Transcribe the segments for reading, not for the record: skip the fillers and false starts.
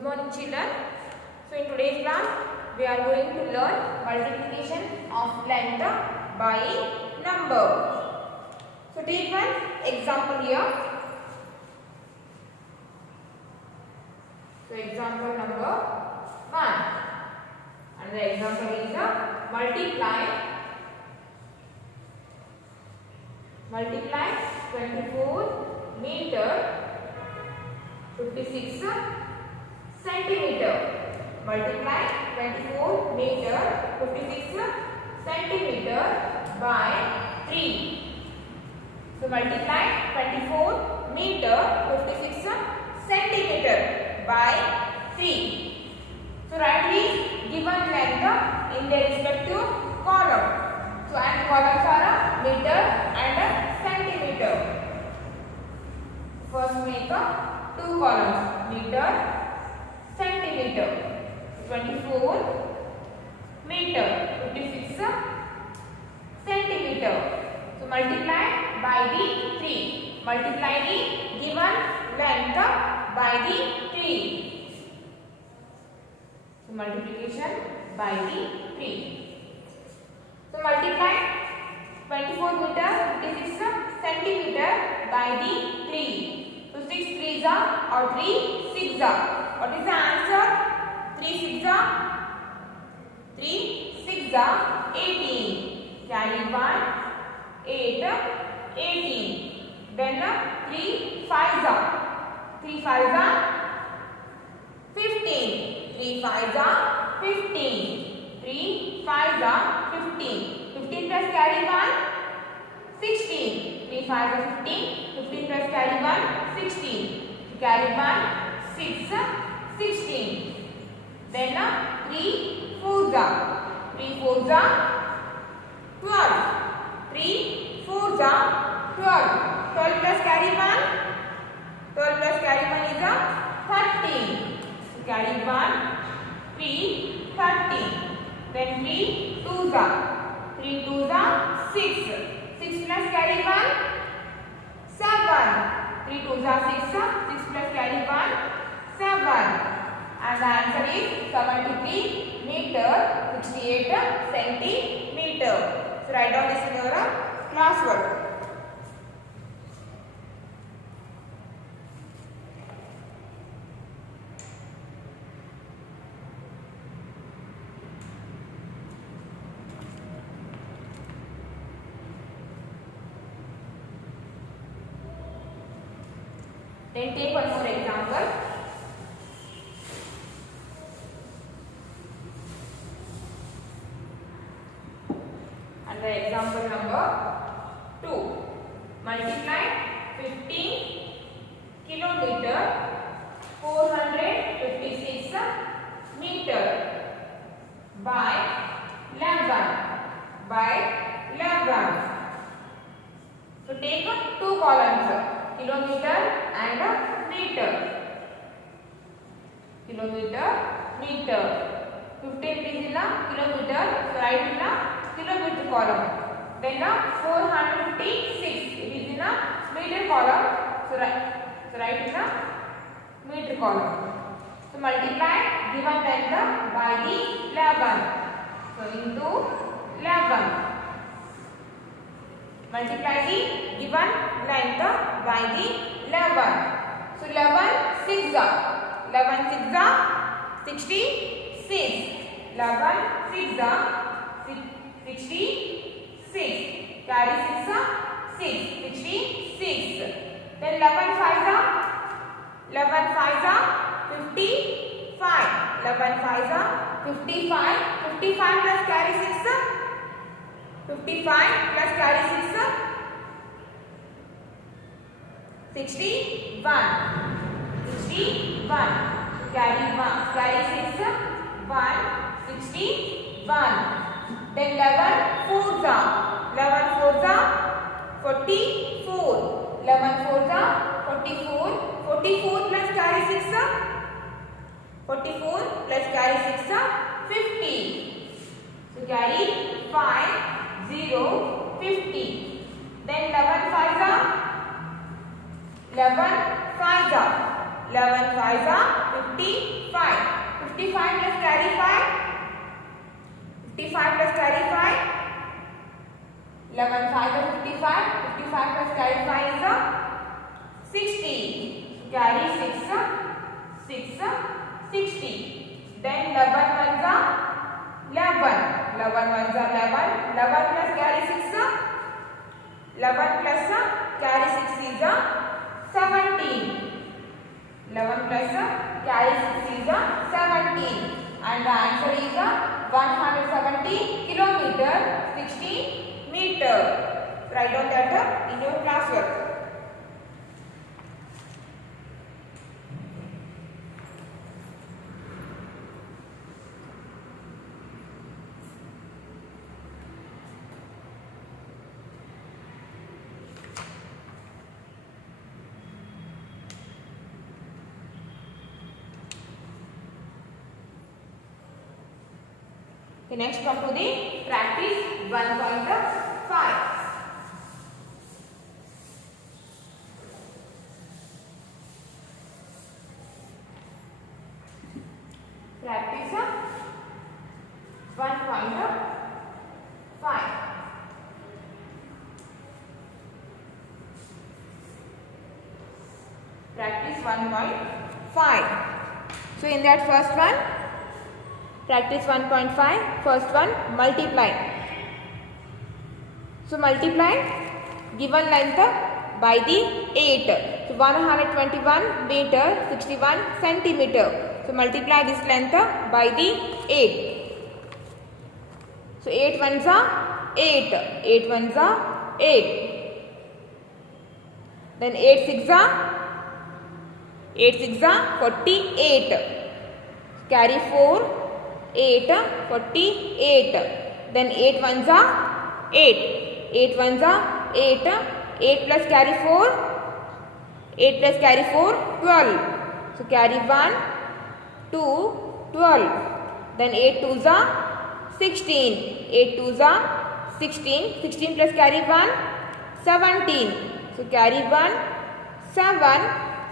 Good morning children. So in today's class we are going to learn multiplication of length by number. So take one example here. So example number 1 and the example is multiply 24 meter 56 centimeter. Multiply 24 meter 56 centimeter by 3. So multiply 24 meter 56 centimeter by 3. So write the given length in their respective column. So and columns are meter and centimeter. First make two columns, meter, centimeter. 24 meter 56 centimeter. So multiply by the 3. Multiply the given length by the 3. So multiplication by the 3. So multiply 24 meter 56 centimeter by the 3. So 6 3s or 3 6s. What is the answer? 3 6s 18. Carry 1 8 18. Then 3 5s 3 5s 15. 3 5s 15. 3 5s 15. 15 plus carry 1 16. 3 5 15. 15 plus carry 1 16. Carry 1 6 16. Then 3 4s 3 4s 12. 3 4s 12. 12 plus carry 1. 12 plus carry 1 is 13. Carry 1 3 13. Then 3 2s 3 2s 6. 6 plus carry 1 7. 3 2s 6. 6 plus carry 1 7. And the answer is 73 meter 68 centimeter. So write down this in your classwork. Then take one more example. And the example number 2. Multiply 15 kilometer 456 meter by 11. So take two columns. Kilometer and meter. Kilometer, meter. 15 is in a kilometer, so write in a kilometer column. Then 456 it is in a meter column, so write in a meter column. So multiply given length by the 11. So into 11. Multiply the given length by the 11. So 11 6 11 6 66. 11 6 66. Carry 6 66. Then 11 5 11 5 55. 11 5 55. 55 plus carry 6. 55 plus carry 6 61. 61. Carry 1. Carry 6 1 61. Then 11 4s 11 4s 44. 11 4s 44. 44 plus carry 6 44 plus carry 6 50. So carry 5 0 50. Then 11 5s 11 5s 11 5s are 55. 55 plus carry 5. 55 plus carry 5. 11 5 is 55. 55 plus carry 5 is 60. Carry 6, 60. Then 11 ones are 11. 11 ones are 11. 11 plus carry 6. 11 plus carry 6 is 17. 11 plus carry 6 is 17. And the answer is 170 kilometer 60 meter. Write down that in your classwork. The next come to the practice 1.5. Practice 1.5. Practice 1.5. So in that first one, practice 1.5, first one, multiply. So multiply given length by the 8. So 121 meter 61 centimeter. So multiply this length by the 8. So 8 ones are 8. 8 ones are 8. Then 8 six are 48. Carry 4. 8, 48. Then 8 ones are 8. 8 ones are 8. 8 plus carry 4. 8 plus carry 4, 12. So carry 1, 2, 12. Then 8 twos are 16. 8 twos are 16. 16 plus carry 1, 17. So carry 1, 7,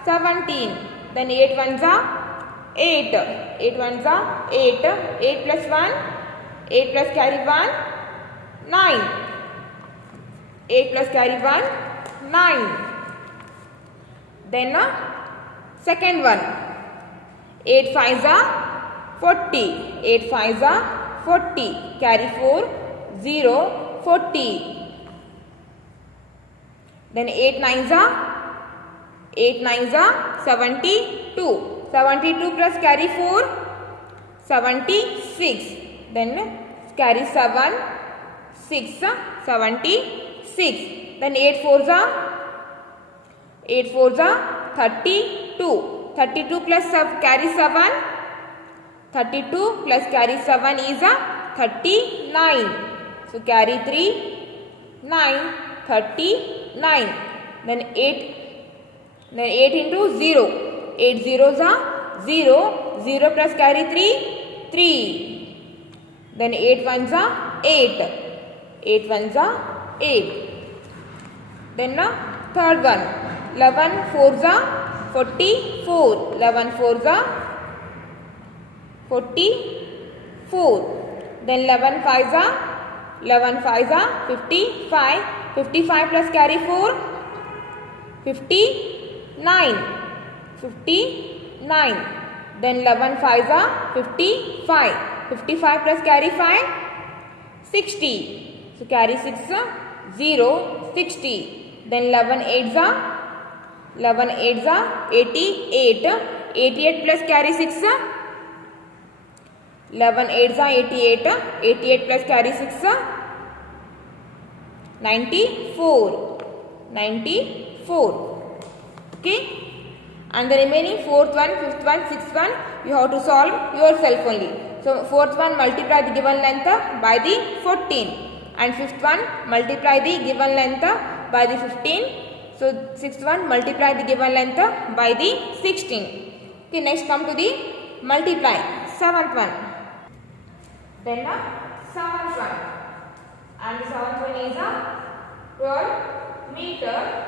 17. Then 8 ones are 8. 8 ones are 8. 8 plus 1. 8 plus carry 1. 9. 8 plus carry 1. 9. Then second one. 8 fives are 40. 8 fives are 40. Carry 4. 0. 40. Then 8 nines are 72. 72 plus carry 4, 76. Then carry 7, 6, 76. Then 8 fours are 32. 32 plus carry 7. 32 plus carry 7 is 39. So carry 3, 9, 39. Then 8 into 0. 8 zeros are 0. 0 plus carry 3, 3. Then 8 ones are 8. 8 ones are 8. Then third one. 11 fours are 44. 11 fours are 44. Then 11 fives are 55. 55 plus carry 4, 59. 59. Then 11 fives are 55. 55 plus carry 5, 60. So carry 6, 0, 60. Then 11 eights are 88. 88 plus carry 6. 11 eights are 88. 88 plus carry 6. 94. 94. Okay. And the remaining fourth one, fifth one, sixth one, you have to solve yourself only. So fourth one, multiply the given length by the 14. And fifth one, multiply the given length by the 15. So sixth one, multiply the given length by the 16. Okay, next come to the multiply. Seventh one. Then the seventh one. And the seventh one is 12 meter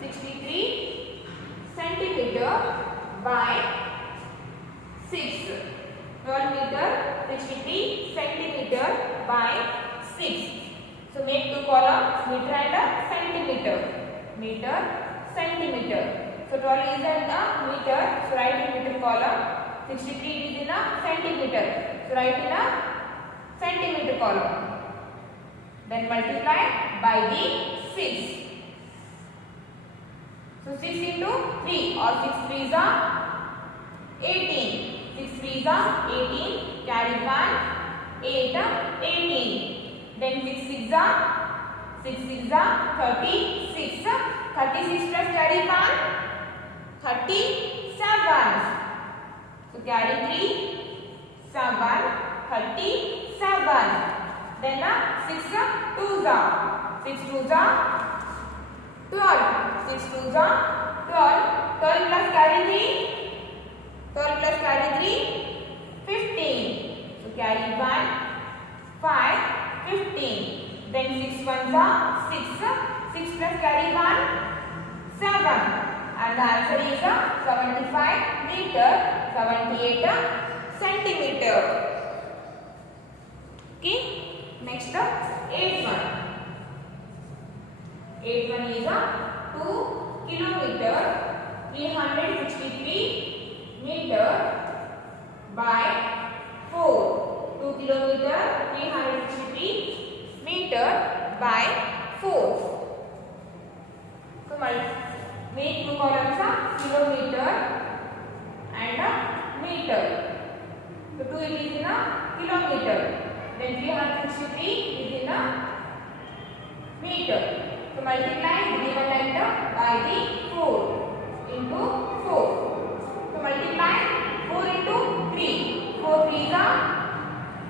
63 centimeter by 6. 12 meter 63 centimeter by 6. So make two columns, meter and centimeter. Meter, centimeter. So 12 is in the meter, so write in meter column. 63 is in a centimeter, so write in a centimeter column. Then multiply by the 6. So 6 into 3 or 6 3s are 18. 6 3s are 18. Carry 1. 8 18. Then 6 6s are 36. 36 plus carry 1. 37. So carry 3. 7. 37. Then 6 2s are 6 2s are 12. 6 2s are 12. 12 plus carry 3. 12 plus carry 3. 15. So carry 1. 5. 15. Then 6 1s are 6. 6 plus carry 1. 7. And the answer is 75 meter. 78 centimeter. Okay. Next 8 1. 8 1 is 2 kilometer 363 meter by 4. 2 kilometer 363 meter by 4. So make two columns kilometer and meter. So 2 it is in a kilometer. Then 363 is in a meter. So multiply the given length by the 4 into 4. So multiply 4 into 3. 4 3s are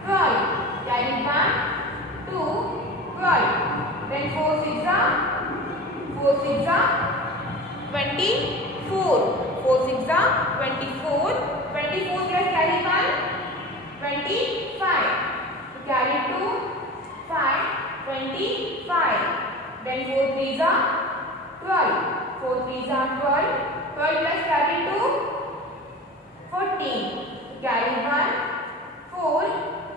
12. Carry 1, 2, 12. Then 4 6 are 24. 4 6 are 24. 24 plus carry 1, 25. So carry 2, 5, 25. Then 4 3s are 12. 4 3s are 12. 12 plus carry 2, 14. So carry 1, 4,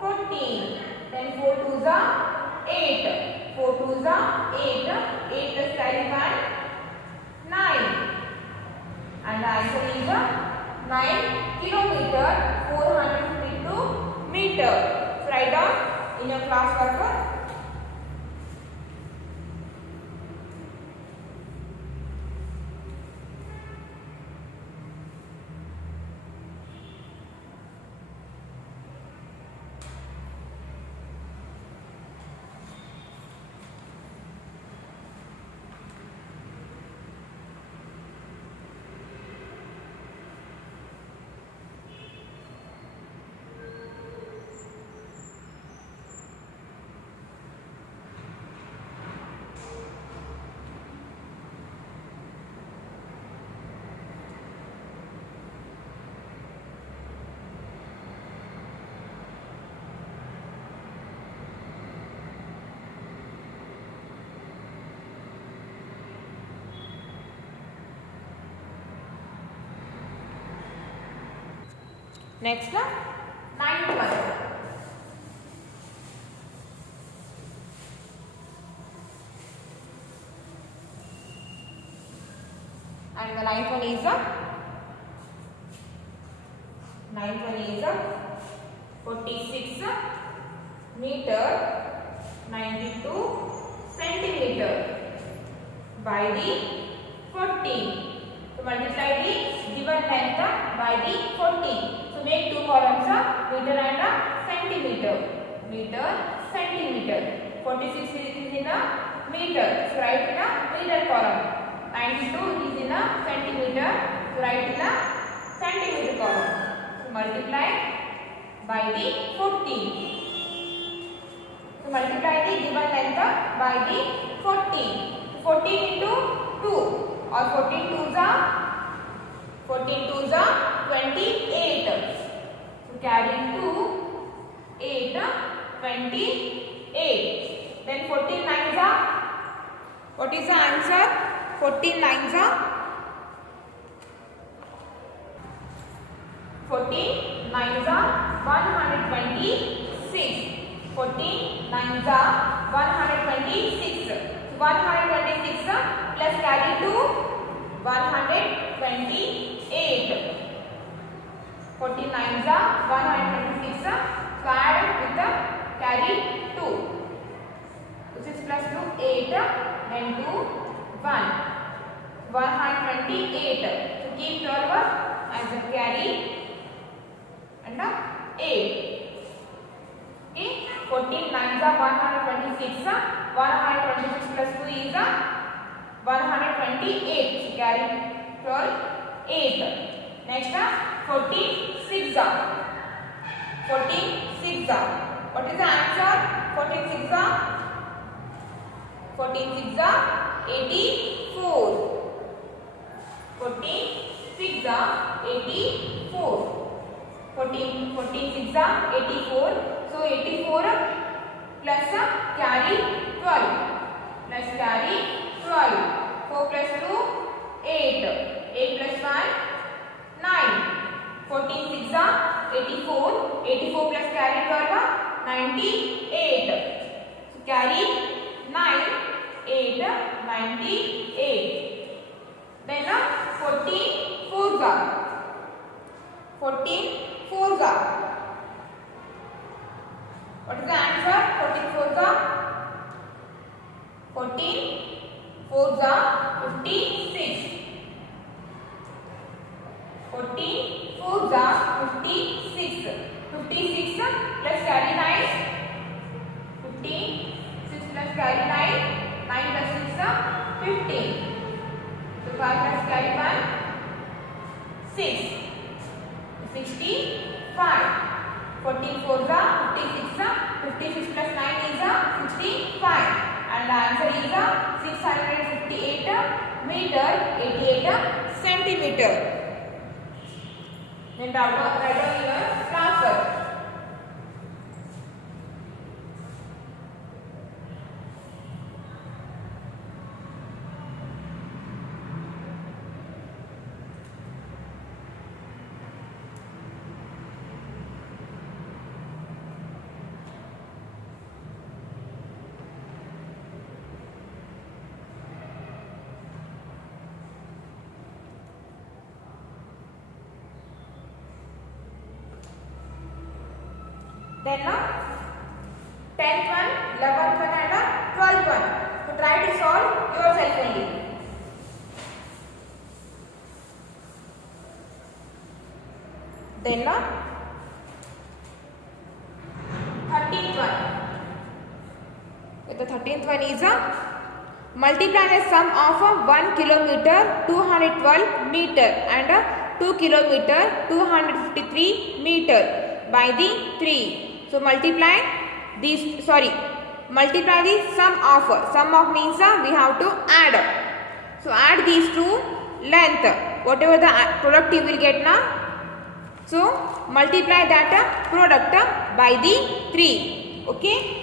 14. Then 4 2s are 8. 4 2s are 8. 8 plus carry 1, 9. And the answer is 9 kilometer 452 meter. So write down in your class work. Next, 9th one. And the 9th one is 46 meter 92 centimeter by the 14. So multiply the given length by the 14. So make two columns meter and centimeter. Meter, centimeter. 46 is in a meter. So write in a meter column. 92 is in a centimeter. So write in a centimeter column. So multiply by the 14. So multiply the given length by the 14. 14 into 2 or 14 2s are 28. So carry 2, 8, 28. Then 14 9s are, what is the answer? 14 9s are 14 9s are 126. 14 9s are 126. 126 plus carry 2 128. 14 9s are 126. So add with the carry 2. 6 plus 2 8. Then 2 1. 128. So keep 12 as a carry and 8. Okay. 14 9s are 126. 126 plus 2 is 128. So carry 12 8. Next 14 6. 14 6. What is the answer? 14 6. 14 6 84. 14 6 84. 14 6 84. So 84 plus carry 12. Plus carry 12. 4 plus 2 8. 8 plus 5 9. 14 6 84. 84 plus carry 12 98. So carry 9 8 98. Then 14 4s. 14 4s. What is the answer? 14 4s. 14 4s 56. 14 4s 56. 56 plus carry 9. 15. 6 plus carry 9. 9 plus 6 15. So 5 plus carry 1 6. 65. 14 4s 56. 56 plus 9 is 65. And the answer is 658 meter 88 centimeter. Then write down your answer. Then 10th one, 11th one and 12th one. So try to solve yourself only. Then 13th one. The 13th one is multiply the sum of 1 kilometer 212 meter and 2 kilometer 253 meter by the 3. So multiply the sum of means we have to add. So add these two length, whatever the product you will get now. So multiply that product by the 3. Okay.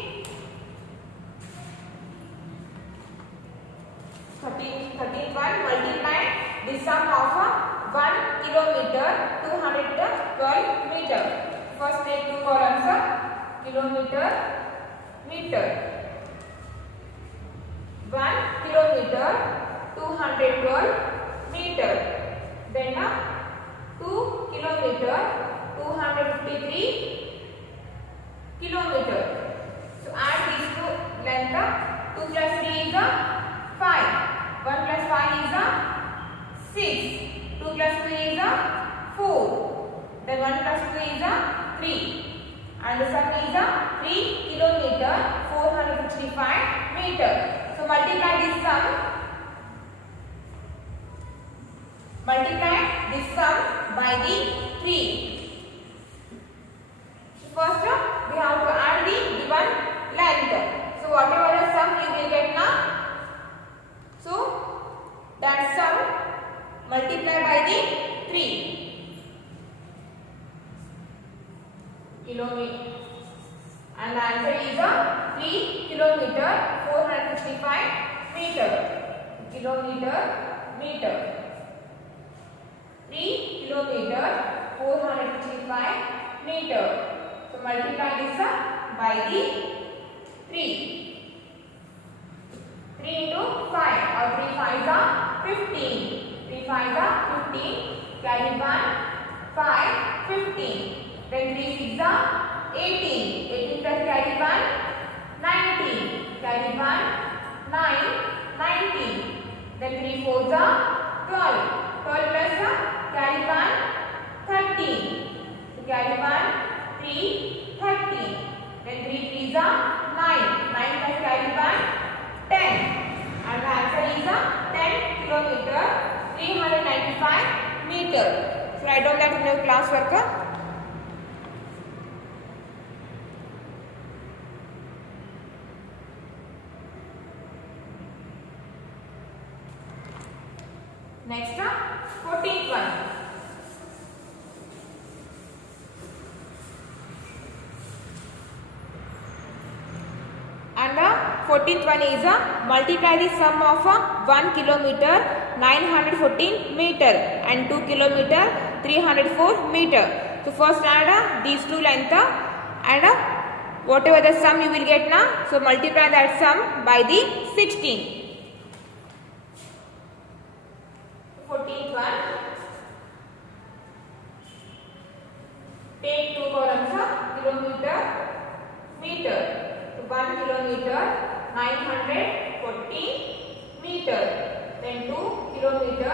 13th one, multiply the sum of 1 kilometer 212 meter. First take two columns, kilometer, meter. 1 kilometer 212 meter. Then 2 kilometer 253 kilometer. So add these two length. 2 plus 3 is 5. 1 plus 5 is 6. 2 plus 3 is 4. Then 1 plus 2 is 3. And the sum is 3 kilometer 465 meter. So multiply this sum. Multiply this sum by the 3. First we have to add the given length. So whatever the sum you will get now. So that sum multiply by the 3. Kilometer, and the answer is 3 kilometer 465 meter. Kilometer, meter. 3 kilometer 465 165 meter. So multiply this by the 3. 3 into 5 or 3 5s are 15. 3 5s are 15. Carry 1, 5, 15. Then 3 6s are 18. 18 plus carry 1, 19. Carry 1, 9, 19. Then 3 4s are 12. 12 plus carry 1, 13. So carry 1, 3, 13. Then 3 3s are 9. 9 plus carry 1, 10. And the answer is 10 kilometer, 395 meter. So write down that in your class work. Next, 14th one. And the 14th one is multiply the sum of 1 kilometer 914 meter and 2 kilometer 304 meter. So first add these two length and whatever the sum you will get now. So multiply that sum by the 16. 14th one. Take two columns kilometer, meter. So 1 kilometer 940 meter. Then 2 kilometer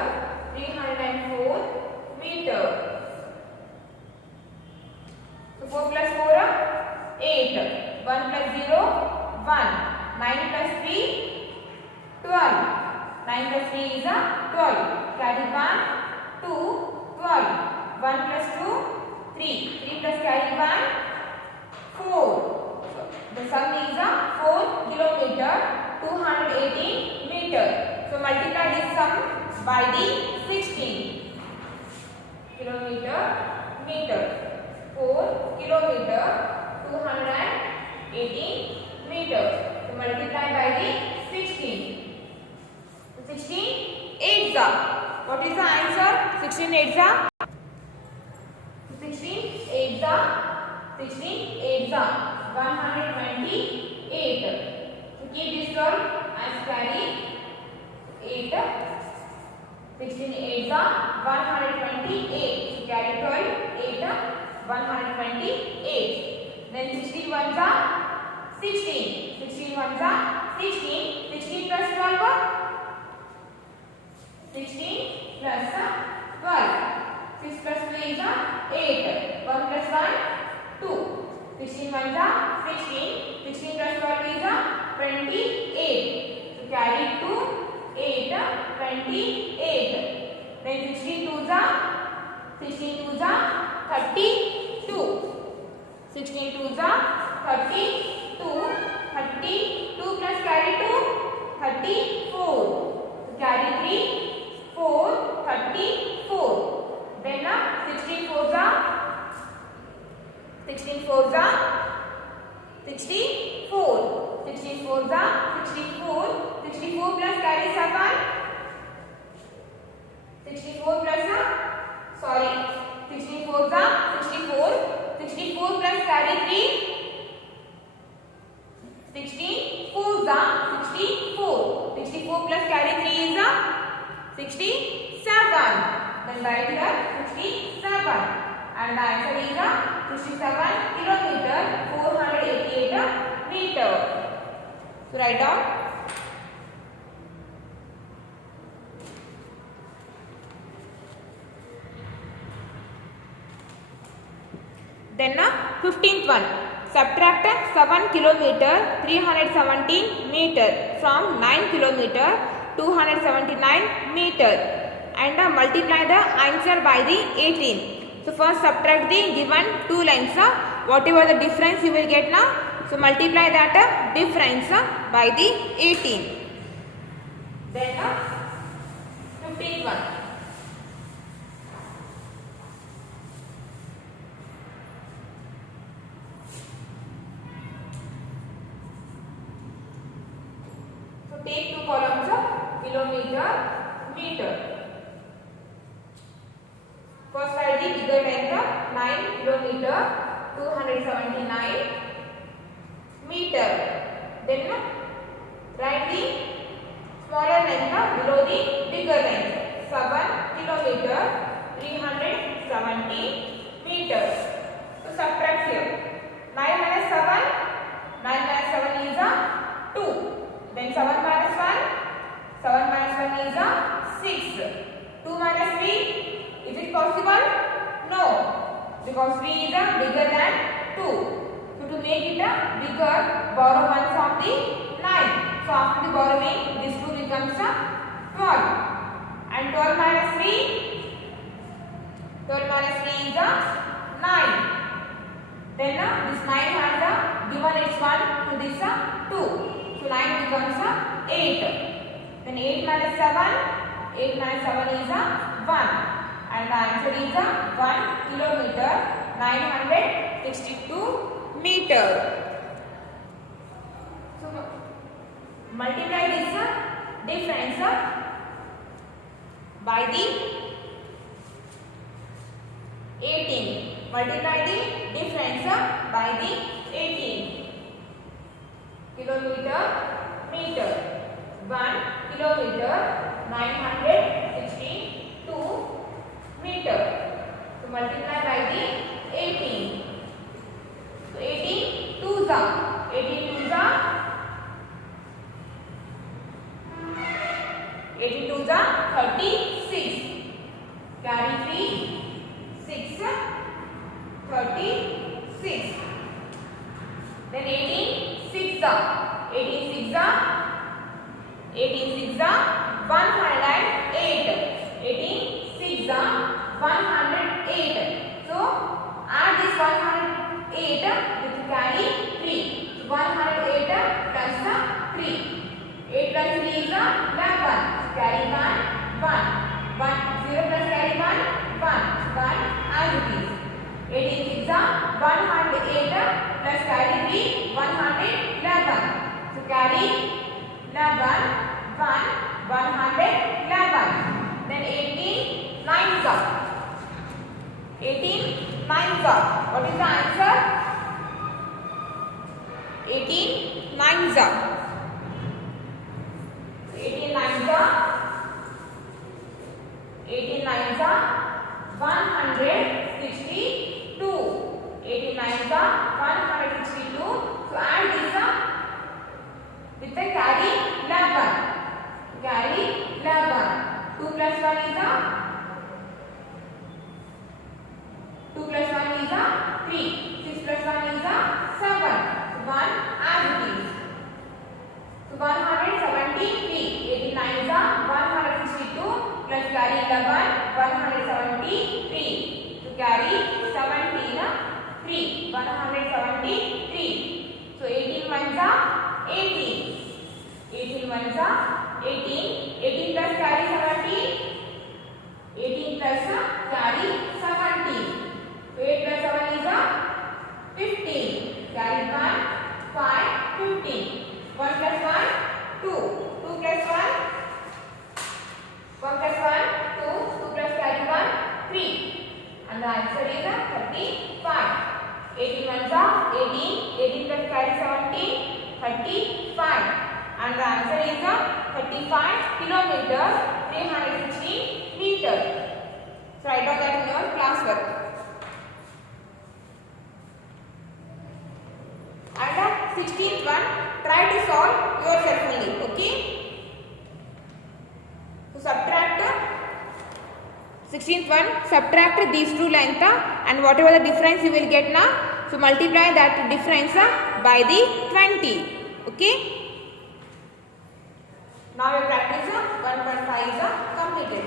304 meter. So 4 plus 4 8. 1 plus 0 1. 9 plus 3 12. 9 plus 3 is 12. Carry 1, 2, 12. 1 plus 2, 3. 3 plus carry 1, 4. So the sum is 4 kilometer, 218 meter. So multiply this sum by the 16. Kilometer, meter. 4 kilometer, 218 meter. So multiply by the 16. 16 8s are. What is the answer? 16 8s are. 16 8s are. 16 8s are. 128. So keep this term as carry 8. 16 8s are 128. So carry 12 8 128. Then 16 1s are 16. 16 1s are 16. 16 plus 12. 16 plus 12. 6 plus 2 is 8. 1 plus 1, 2. 16 1s are 16. 16 plus 12 is 28. So carry 2, 8, 28. Then 16 2s are 32. 16 2s are 32. 32 plus carry 2, 34. So carry 3. 4, 34. Then 16 4s are 16 4s are 64. 16 4s are 64. 64 plus carry 7. 64 plus 16 4s are 64. 64 plus carry 3. 16 4s are 64. 64 plus carry 3 is 67. Then write here 67. And the answer is 67 kilometer 488 meter. So write down. Then 15th one. Subtract 7 kilometer 317 meter from 9 kilometer 279 meter and multiply the answer by the 18. So first subtract the given two lines. Whatever the difference you will get now. So multiply that difference by the 18. Then 15th one. So take two columns of kilometer, meter. First write the bigger length of 9 kilometer 279 meter. Then write the smaller length below the bigger length. 7 kilometer 370 meters. So subtract here. 9 minus 7. 9 minus 7 is 2. Then 7 minus 1. 7 minus 1 is 6. 2 minus 3. Is it possible? No. Because 3 is bigger than 2. So to make it bigger, borrow 1 from the 9. So after the borrowing, this 2 becomes 12. And 12 minus 3. 12 minus 3 is 9. Then this 9 has given its 1 to this 2. So 9 becomes 8. Then 8 minus 7. 8 minus 7 is 1. And the answer is 1 kilometer 962 meter. So multiply this difference by the 18. Multiply the difference by the 18. Kilometer meter. 1 kilometer 962 meter. So multiply by the 18. So 18 2s are 18 2s are 18 2s are 36. Carry 3 6 36. Then 18 6 are 18 6 are 18 6 are 108. 18 6 are 108. So add this 108 with carry 3. 108 plus 3. 8 plus 3 is 11. Carry 1 1. 0 plus carry 1 1 as it is. 18 6 are 108 plus carry 3 111. So carry 11 111. Then 18 9s are 18 9s are. What is the answer? 18 9s are. 18 9s are 18 9s are 162. 18 9s are 162. So add this with the carry 11. Carry 11. 2 plus 1 is 2 plus 1 is 3. 6 plus 1 is 7. 1 as it is. So 173. 18 9s are 162 plus carry 11 173. To carry 17 3. 173. So 18 1s are 18. 18 1s are 18. 18 plus carry 17. 18 plus carry 17. So 8 plus 7 is 15. Carry 1 5 15. 1 plus 1 2. 2 plus 1 1 plus 1 2. 2 plus carry 1 3. And the answer is 35. 18 1s are 18. 18 plus carry 17. 35. And the answer is 35 kilometer 360 meter. So write down that in your class work. And 16th one, try to solve yourself only. Okay. So subtract 16th one, subtract these two length and whatever the difference you will get now. So multiply that difference by the 20. Okay. Now your practice 1.5 is completed.